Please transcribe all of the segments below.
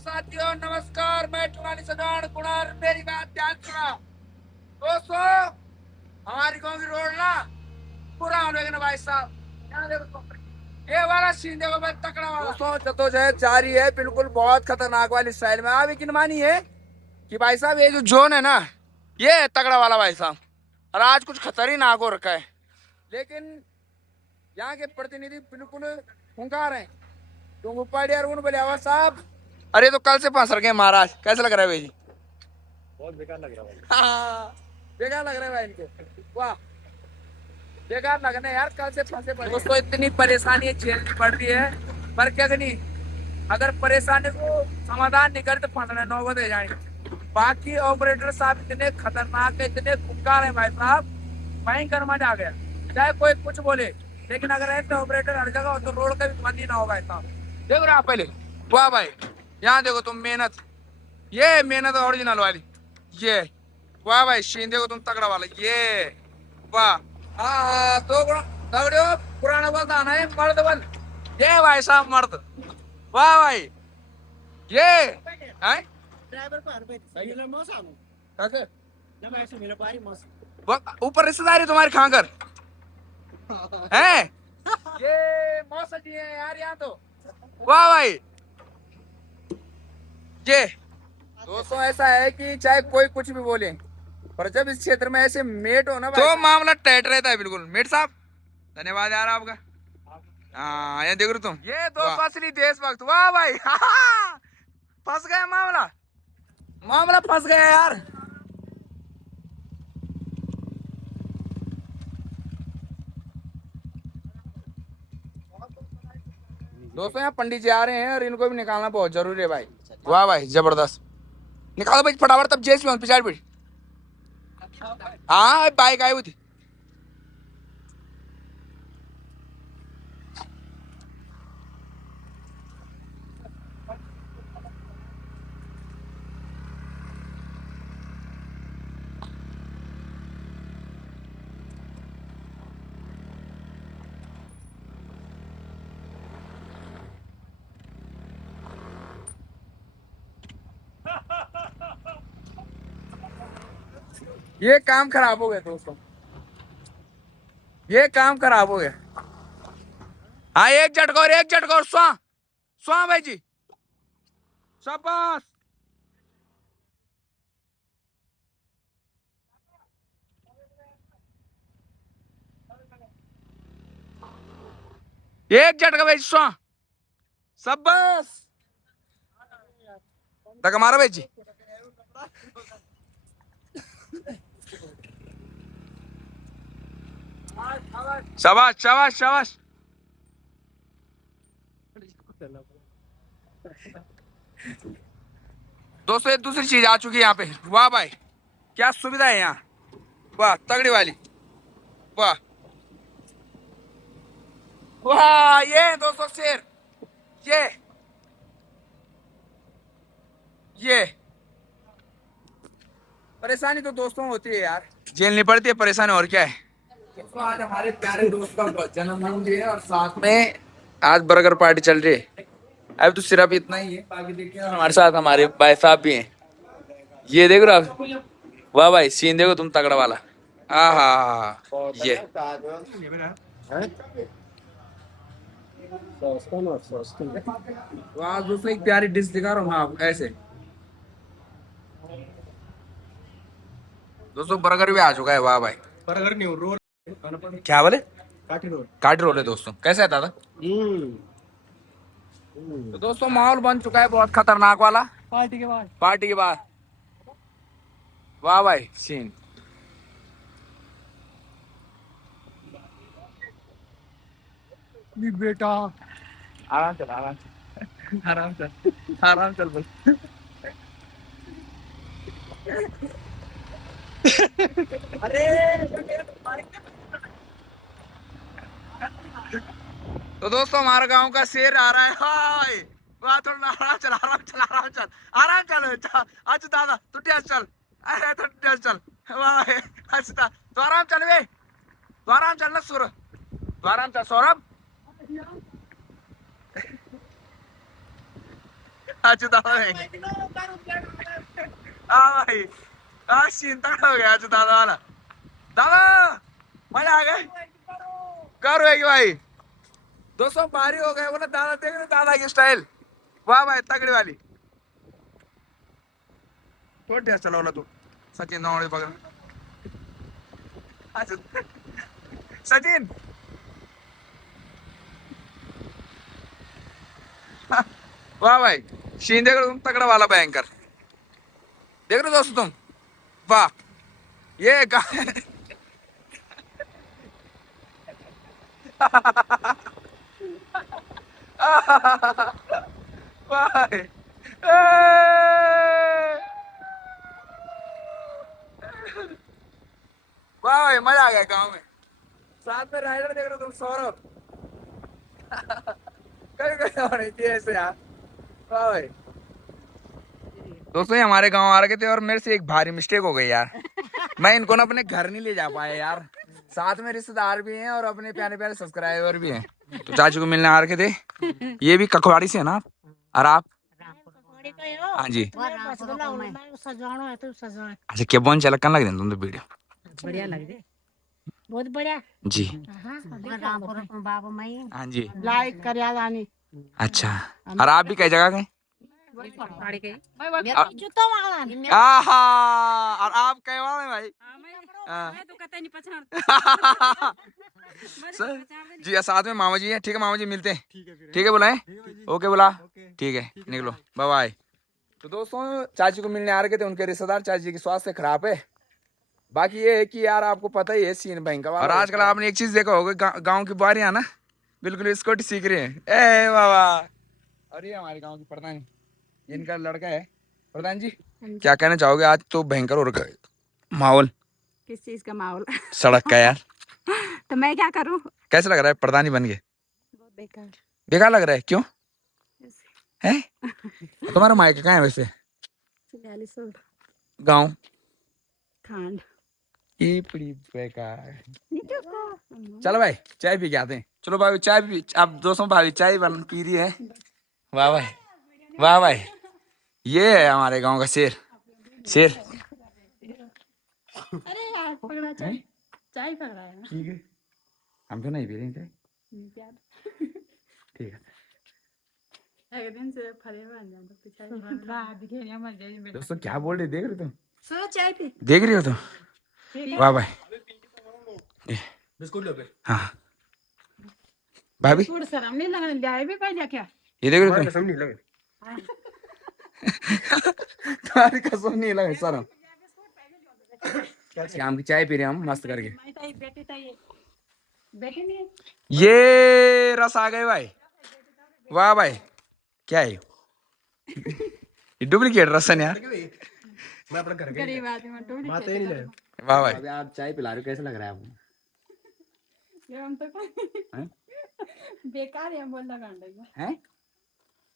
साथियों नमस्कार, मैं टुनाली सजान कुणाल, मेरी बात ध्यान सुना दोस्तों। हमारी गाँव की रोड ना पूरा हो गया ना भाई साहब। यहाँ देखो तो, ये वाला सीन देखो भाई, तकड़ा वाला। दोस्तों जद्दोजहद जारी है, बिल्कुल बहुत खतरनाक वाली स्टाइल में। आप यकीन मानिए कि भाई साहब ये जो जोन है ना, ये है तगड़ा वाला भाई साहब। और आज कुछ खतरनाक हो रखा है, लेकिन यहाँ के प्रतिनिधि बिल्कुल हुंकार हैं। तो पाड़ी अरुण बलियावा साहब, अरे तो कल से फंस रखे हैं महाराज, कैसा लग रहा है भाई जी? बहुत बेकार लग रहा है भाई। हाँ, बेकार लग रहा है भाई इनको। वाह, बेकार लग रहा है यार, कल से फंसे पड़े। दोस्तों इतनी परेशानी झेलनी पड़ रही है, पर क्या करी, अगर परेशानी को समाधान नहीं करे तो फंसना नौबत है जाएंगे। बाकी ऑपरेटर साहब इतने खतरनाक है, इतने खुंखार है भाई साहब, भयंकर मजा आ गया। चाहे कोई कुछ बोले, लेकिन अगर ऐसे ऑपरेटर हर जगह हो तो रोड का भी बंद ही ना हो भाई साहब। देखो रहा पहले, वाह भाई, यहाँ देखो तुम मेहनत, ये मेहनत ओरिजिनल वाली, ये वाह भाई शीन देखो तुम तगड़ा वाला, ये वाह। हाँ तो तगड़े हो, पुराना बल आना है मर्द बल, ये भाई साहब मर्द, वाह भाई ये है। ड्राइवर को हर पे सही है मौसम कैसे? जब ऐसे मेरे पारी मौसम ऊपर रिश्तेदारी तुम्हारी खाकर है। ये मौसा जी है यार यहाँ तो, वाह भाई। ये दोस्तों ऐसा है कि चाहे कोई कुछ भी बोले, पर जब इस क्षेत्र में ऐसे मेट हो ना भाई तो मामला टाइट रहता है बिल्कुल। मेट साहब धन्यवाद यार आपका। हाँ ये देख रहे तुम, ये दोस्तों असली देशभक्त, वाह भाई। फंस गया मामला, मामला फंस गया यार। दोस्तों यहाँ पंडित जी आ रहे हैं और इनको भी निकालना बहुत जरूरी है भाई। वाह भाई जबरदस्त, निकालो भाई फटाफट, तब जेस में पिछाड़ पीछे। हाँ बाइक आई हुई थी। ये काम खराब हो गया दोस्तों, ये काम खराब हो गया। हाँ एक झटका और, एक झटका और, स्वां स्वां भाई जी, शाबाश। एक झटका भाई जी, स्वां, शाबाश। धक्का मारो भाई जी। शाबाश शाबाश शाबाश। दोस्तों एक दूसरी चीज आ चुकी है यहाँ पे, वाह भाई क्या सुविधा है यहाँ, वाह तगड़ी वाली, वाह वाह। ये दोस्तों शेर, ये परेशानी तो दोस्तों होती है यार, झेलनी पड़ती है परेशानी, और क्या है। दोस्तों आज हमारे प्यारे दोस्त का जन्मदिन भी है और साथ में आज बर्गर पार्टी चल रही है। अब तो सिर्फ इतना ही है, बाकी देखिए हमारे साथ हमारे भाई साहब भी हैं। ये देख रहे हो आप, वाह भाई सीन देखो तुम तगड़ा वाला। हाँ ये तो आज दोस्तों एक प्यारी डिश दिखा रहा हूँ मैं आपको ऐसे। दोस्तों बर्गर भी आ चुका है, वाह भाई। बर्गर नहीं रोल क्या बोले? काठी रोल काट रोल है दोस्तों, कैसा है दादा? तो दोस्तों माहौल बन चुका है बहुत खतरनाक वाला, पार्टी के बाद पार्टी के बाद, वाह भाई सीन। बेटा आराम चल, आराम चल, आराम चल, आराम चल बस। अरे तो दोस्तों हमारा गांव का शेर आ रहा है, हाय वाह। थोड़ा आराम चल, आराम चल, आराम चल, आराम चल। अच्छा दादा तू टेस्ट चल, अरे तू टेस्ट चल, वाह। अच्छा तो आराम चल वे, तो आराम चल ना सूरज, तो आराम चल सौरभ। आज दादा महंगे। हाँ भाई, आज सीन तगड़ा हो गया आज दादा वाला। दादा मजा आ गए, करो है कि भाई दोस्तों भारी हो गए बोला दादा, देख रहे दादा की स्टाइल, वाह भाई तगड़ी वाली। तो टेस्ट चला बोला तू सचिन नौड़ी पकड़। अच्छा, सचिन वाह भाई सीन देख रहे हो तुम, तगड़ा वाला भयंकर देख रहे हो दोस्तों तुम, वाह ये वाह भाई। वाह भाई मजा आ गया गांव में। साथ में राइडर देख रहे हो तुम सौरभ, कहीं कहीं होनी चाहिए ऐसे यार, वाह भाई। दोस्तों ये हमारे गांव आ रखे थे और मेरे से एक भारी मिस्टेक हो गई यार, मैं इनको ना अपने घर नहीं ले जा पाया यार, साथ में रिश्तेदार भी हैं और अपने प्यारे प्यारे सब्सक्राइबर भी हैं। तो चाचू को मिलने आ रखे थे, ये भी कखवाड़ी से है ना और आप? हाँ जी। अच्छा क्या बोन चल कन लग रहे तुम तो वीडियो बढ़िया लग रही, बहुत बढ़िया जी। बाबू हाँ जी लाइक कर याद आनी। अच्छा, और आप भी कई जगह गए? आहा, और आप कहे वाले भाई? मैं तो कहता नहीं पहचान। जी साथ में मामा जी हैं, ठीक है मामा जी मिलते हैं, ठीक है बुलाएं, ओके बुला, ठीक है निकलो बाय बाय। तो दोस्तों चाची को मिलने आ रहे थे, उनके रिश्तेदार चाची की स्वास्थ्य खराब है, बाकी ये है कि यार आपको पता ही है सीन भयंकर। और आजकल आपने एक चीज देखा होगा, गांव की बुआरियां ना बिल्कुल स्कूटी सीख रही है, ए बाबा। और ये हमारे गांव की प्रधान, इनका लड़का है। प्रधान जी क्या कहना चाहोगे, आज तो भयंकर हो रखा है माहौल। किस चीज का माहौल? सड़क का यार। तो मैं क्या करूं? कैसा लग रहा है प्रधानी बन गए? बहुत बेकार। बेकार लग रहा है, क्यों है? तुम्हारा मायका कहाँ है वैसे? गाँव खांड। बेकार। चलो भाई चाय पी के आते हैं, चलो भाई चाय पी, अब दोस्तों भाभी चाय बन पी रही है, वाह भाई वाह भाई। ये है हमारे गांव का शेर, शेर। अरे यार पकड़ा चाय, चाय पकड़ा है। ठीक है हम तो नहीं पी रहे चाय, ठीक है। एक दिन से फरे बन जाता पीछे। दोस्तों क्या बोल रहे देख रहे तुम? सो चाय पी देख रही हो तुम, वाह भाई। बिस्कुट लो पे। हाँ भाभी थोड़ा शर्म नहीं लगने जाए भी पहले क्या? ये देख रहे हो कसम नहीं लगे, तुम्हारी कसम नहीं लगे सर, शाम की चाय पी रहे हैं हम मस्त करके। बेटी नहीं ये रस आ गए भाई, वाह भाई क्या है ये डुप्लीकेट रस है यार, मैं अपना घर गरीब आदमी में टोली बात ही नहीं ले। वाह भाई। अभी आप चाय पिला रहे हो, कैसा लग रहा है आपको? ये हम तो बेकार है बोलना गांडे हैं?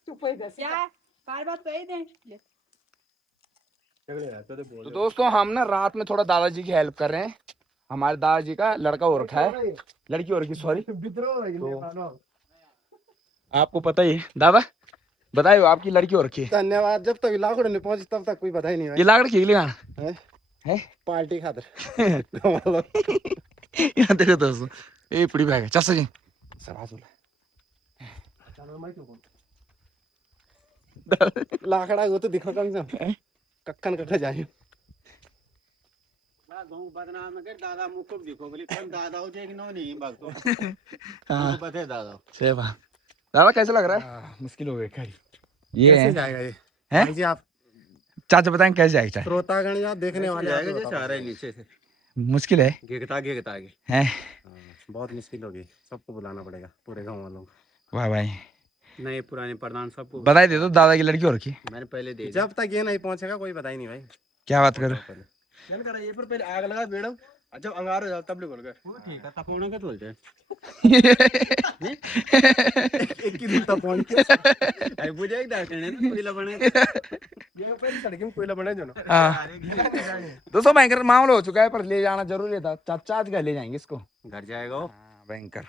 चुप ही बस यार, बार बार तो ही दे। तो दोस्तों हम ना रात में थोड़ा दादाजी की हेल्प कर रहे हैं, हमारे दादाजी का लड़का हो रखा है, लड़की हो रखी सॉरी। तो आपको पता ही है दादा, बताइए आपकी लड़की हो रखी है। धन्यवाद, जब तक लाखों नहीं पहुंची तब तक कोई बधाई नहीं ये लाकड़ खींच लिया है पार्टी खातर। यहाँ देखो दोस्तों, ये पड़ी बैग है चाचा जी लाखड़ा वो तो दिखो कम से कम कक्कन कक्का जाए बदनाम है दादा मुकुट दिखो बोली कौन दादा हो जाएगी नो नहीं बात तो। हां बता दादा सही बात। दादा कैसा लग रहा है? मुश्किल हो गई खैर, ये कैसे है जाएगा ये हैं जी? आप चाचा बताएं कैसे जाएगा? श्रोतागण या देखने वाले आएगा जैसे आ रहा है नीचे से, मुश्किल है गिरता आगे हैं, बहुत मुश्किल होगी, सबको बुलाना पड़ेगा पूरे गांव वालों को। वाह भाई नए पुराने प्रधान सबको बधाई दे दो, दादा की लड़की हो रखी। मैंने पहले दे जब तक ये नहीं पहुंचेगा कोई बधाई नहीं भाई। क्या बात कर मैंने कहा ये पर पहले आग लगा बेड़म, जब अंगार हो जाओ तब ले बोल गए वो ठीक है तपोना के बोल जाए एक की दिन तपोन आई बुझे एक डाल करने कोयला बने ये पहले सड़क में कोयला बने जो ना। दोस्तों भयंकर मामला हो चुका है, पर ले जाना जरूरी था, चाचा आज घर ले जाएंगे इसको, घर जाएगा वो भयंकर।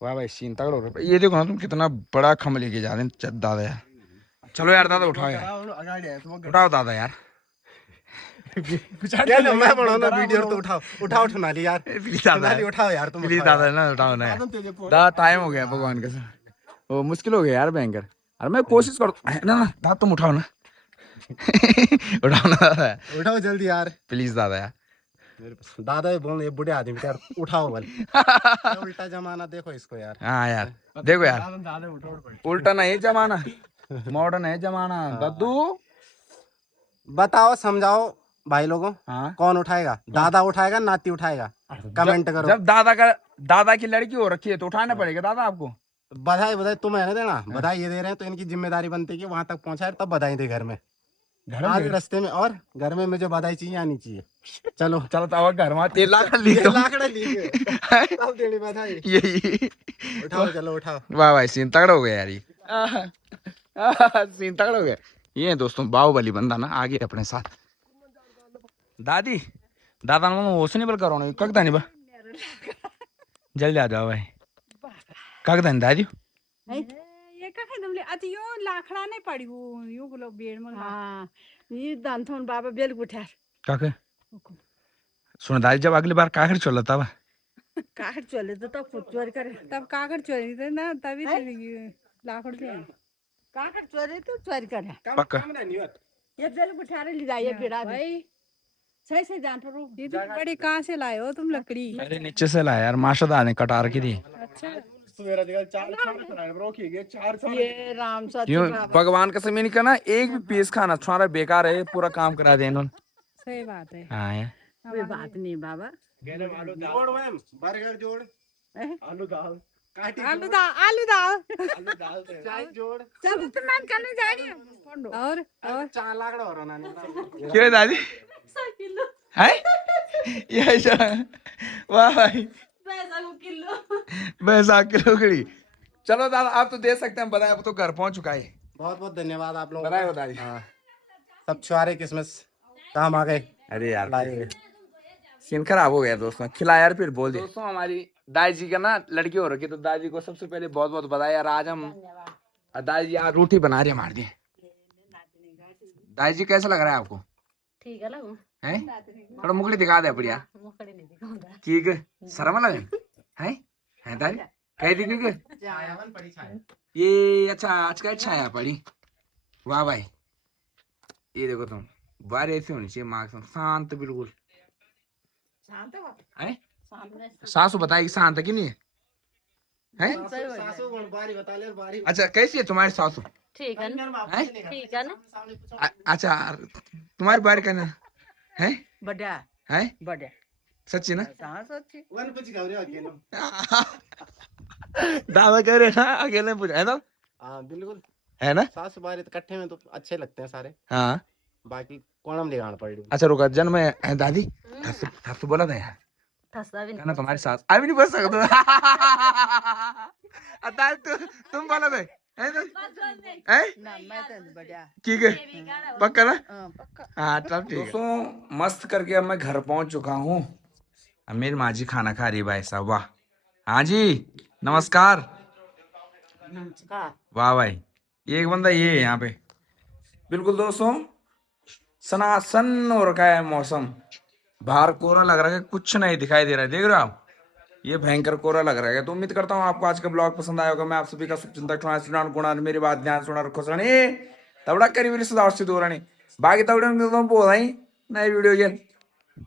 वाह भाई सीन तगड़ा हो रहा है, ये देखो ना तुम कितना बड़ा खम लेके जा रहे हैं दादा यार, चलो यार दादा उठाओ यार, अगाड़ी है तो उठाओ दादा यार, क्या मैं बनाऊं ना वीडियो तो उठाओ उठाओ ठुनाली यार प्लीज दादा, ठुनाली उठाओ यार तुम प्लीज उठाओ दादा यार। ना उठाओ ना यार, तुझे फोन दादा टाइम हो गया भगवान के साथ, वो मुश्किल हो गया यार भयंकर। अरे मैं कोशिश कर ना ना दादा तुम उठाओ ना उठाओ ना दादा उठाओ जल्दी यार प्लीज दादा यार। दादा ये बोल ये बूढ़े आदमी यार उठाओ बल उल्टा जमाना देखो इसको यार हाँ यार देखो यार, दादा उठाओ उल्टा नहीं जमाना, मॉडर्न है जमाना दद्दू। बताओ समझाओ भाई लोगों हाँ कौन उठाएगा दादा उठाएगा नाती उठाएगा कमेंट करो जब दादा की लड़की हो रखी है तो उठाना पड़ेगा दादा आपको। बधाई बधाई तुम है ना देना बधाई ये दे रहे हैं तो इनकी जिम्मेदारी बनती है कि वहां तक पहुंचाए तब बधाई दे घर में आज रास्ते में और घर में मुझे बधाई चाहिए आनी चाहिए चलो चलो तो घर में 3 लाख ली ये तो लाकड़ा लीजिए तब देनी बधाई यही उठाओ चलो उठाओ वाह भाई सीन तगड़ा हो गया यार ये सीन तगड़ा हो गया। ये है दोस्तों बाहुबली बंदा ना आगे अपने साथ दादी दादा ने वो नहीं बल करो ना कगदा नहीं बा जल्दी आ जाओ भाई कगदा नहीं दादी ये का खाई तुमले अति यो लाखड़ा नहीं पड़ी वो यो गुलो बेड़ में हां ये दांथोन बाबा बेल गुठार काके सुन दादी जब अगली बार काकर चला तब काकर चले तो तब खुद चोरी करे तब काकर चोरी थे ना तभी तो लाखड़ से काकर चोरी तो चोरी करे पक्का ये बेल गुठार ले जाइए बेड़ा भाई सही से जान पर ये तो बड़ी कहां से लाए हो तुम लकड़ी? अरे नीचे से लाया यार माशाल्लाह ने कटार की दी। अच्छा सवेरा जगह चार ये राम सच क्यों भगवान का समय नहीं करना एक भी पीस खाना तुम्हारा बेकार है पूरा काम करा दे इन्होंने। सही बात है। हाँ यार कोई बात नहीं बाबा जोड़ मैम बर्गर जोड़ आलू दाल काटी आलू दाल आलू दाल आलू दाल चाय जोड़ चल तो मैं करने जा रही हूं और 4 लाख हो रहा ना क्यों दादी है ये वाह भाई पैसा किलो कड़ी। चलो दादा आप तो दे सकते हैं बताए अब तो घर पहुंच चुका है। बहुत बहुत धन्यवाद आप लोगों बताए बताइए। हाँ सब छुआरे किस्मत काम आ गए अरे यार लाए सीन खराब हो गया दोस्तों खिला यार फिर बोल दे दोस्तों हमारी दाई जी का ना लड़की हो रखी तो दाई जी को सबसे पहले बहुत बहुत बधाई यार। आज हम दाई जी यार रोटी बना रहे हमारे लिए। दाई जी कैसा लग रहा है आपको? ठीक है लगो हैं थोड़ा मुखड़ी दिखा दे बढ़िया ठीक है शर्म लगे हैं दाई कह दी क्योंकि ये अच्छा आज का अच्छा है पड़ी। वाह भाई ये देखो तुम बार ऐसे होनी चाहिए मार्क्स शांत बिल्कुल है सासू बताएगी शांत की नहीं है सासू कौन बारी बता ले बारी अच्छा कैसी है तुम्हारी सासू? ठीक है ना ठीक है ना अच्छा तुम्हारी बारी का ना है बढ़िया है बढ़िया सच्ची ना हां सच्ची वन कुछ गाव रे अकेले दादा कह रहे ना अकेले पूछ है ना? हां बिल्कुल है ना सासू बारी तो इकट्ठे में तो अच्छे लगते हैं सारे हाँ बाकी कोणम ले गाना पड़ी अच्छा रुका जन्म है दादी थासू बोला था यार ना तुम्हारी सास अभी नहीं बोल सकता तुम बोला थे ठीक है पक्का ना हाँ तब ठीक है। मस्त करके अब मैं घर पहुंच चुका हूँ। मेरी माँ जी खाना खा रही है भाई साहब वाह। हाँ जी नमस्कार वाह भाई एक बंदा ये है यहाँ पे बिल्कुल दोस्तों सनासन हो रखा है मौसम बाहर कोहरा लग रहा है कुछ नहीं दिखाई दे रहा है देख रहे हो आप ये भयंकर कोहरा लग रहा है। तो उम्मीद करता हूँ आपको आज का ब्लॉग पसंद आया होगा। मैं आप सभी का शुभचिंतक गुणा मेरी बात ध्यान सुना खुश रहने तबड़ा करी मेरी सदाव से दूर रहने बाकी तबड़े में मिलता हूँ नई वीडियो